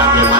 ไ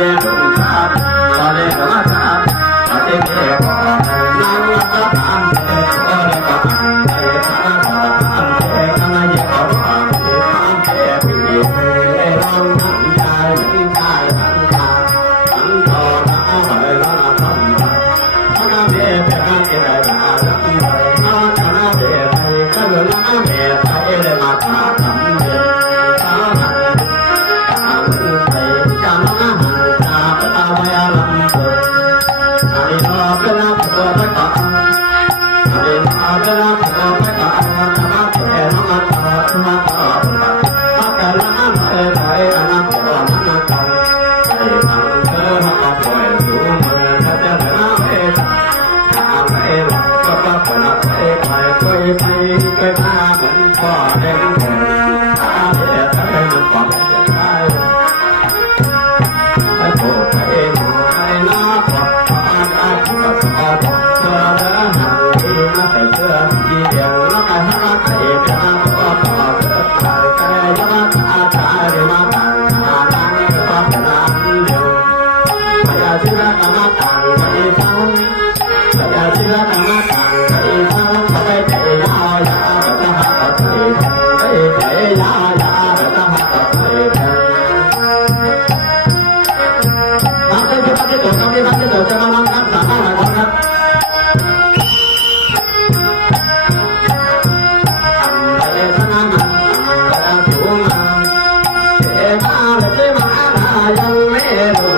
Yeah. Yeah.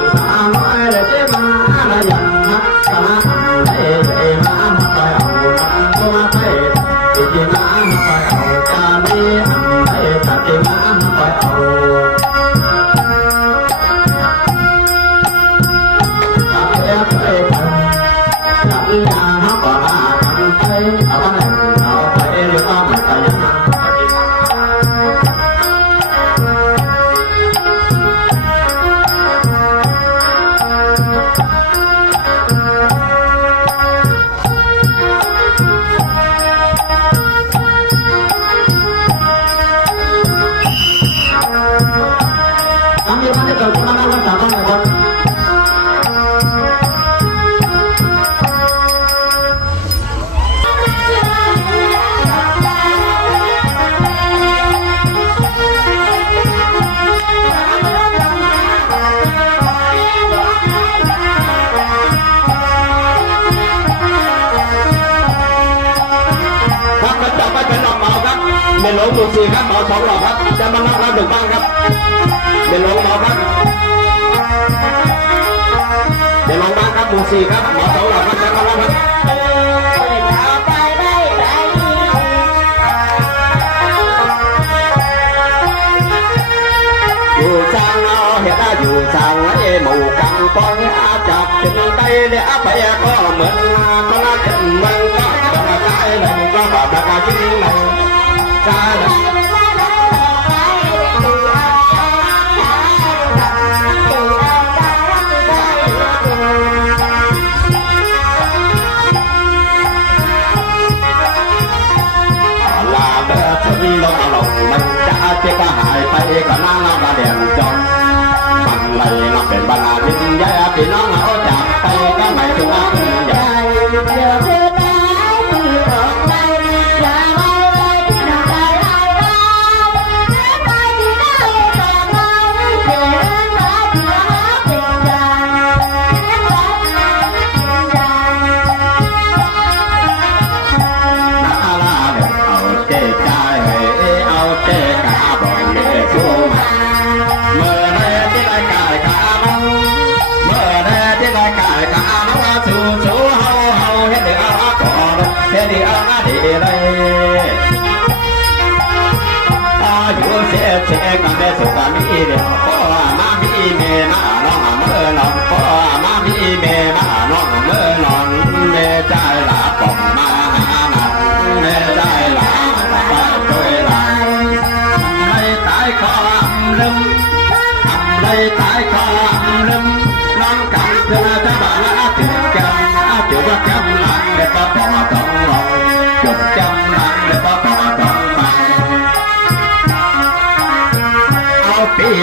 เป็นรองเบาครับเป็นหลวงปู่ศรีครับหมอสองหลอดครับจะมานั่งรับถึงบ้านครับ เดี๋ยวลงบ้าครับเดี๋ยวลงบ้าครับหมู่สี่ครับหมอสองหลับครับแล้วก็รับครับอยู่ทางไอ้หมู่กังกองอาจับจนไตเนี่ยไปก็เหมือนก็รักมันก็ตายมันก็บาดกระจิ้งมันจ้า chỉ nó ngỡ chạm tay các bạn chúng ta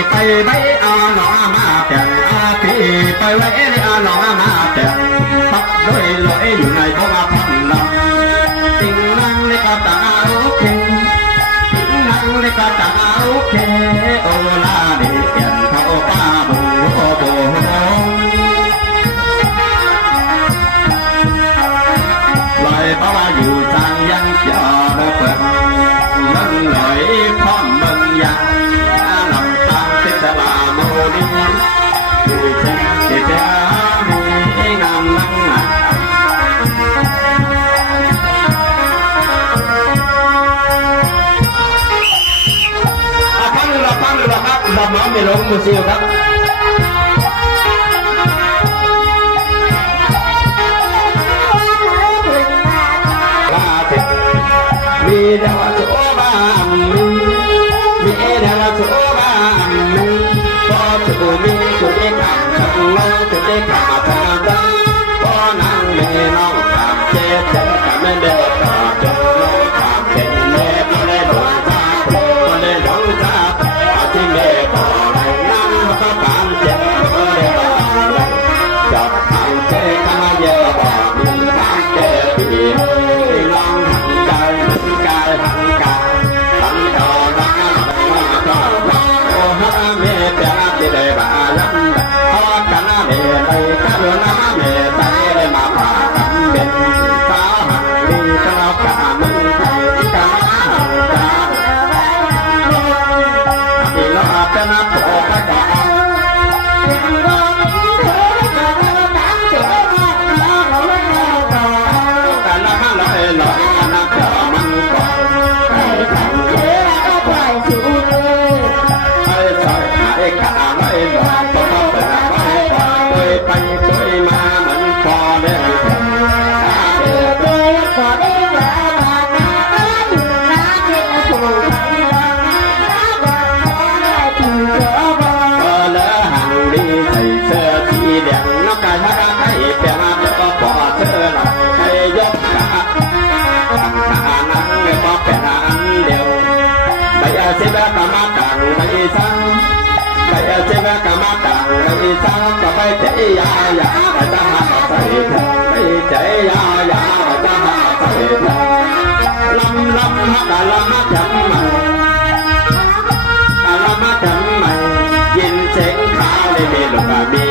ไปไว้อาหนอมาแป่งอาปีไปไว้อาหนอมาแป่งปักด้วยลอยอยู่ในพงอาพันลำติงนั่งเล็กตาโอเคติงนั่งเล็กตาโอเค ไม้เมลงมูซิลครับมีดาวสุโอบางมีดาวสุโอบามีพอสุโมีสุเดกัำสังโลสุเดกัำสังตังพอนังเมน้องสามเจ็ดเจ็ดกันเด้ Kajeba kamatang kaisang Kajeba kamatang kaisang Kapai jaya ya Kajaha kaita Kajaya ya Kajaha kaita Lam lam haka lam jammai Kalam jammai Yin cheng khali milu kabi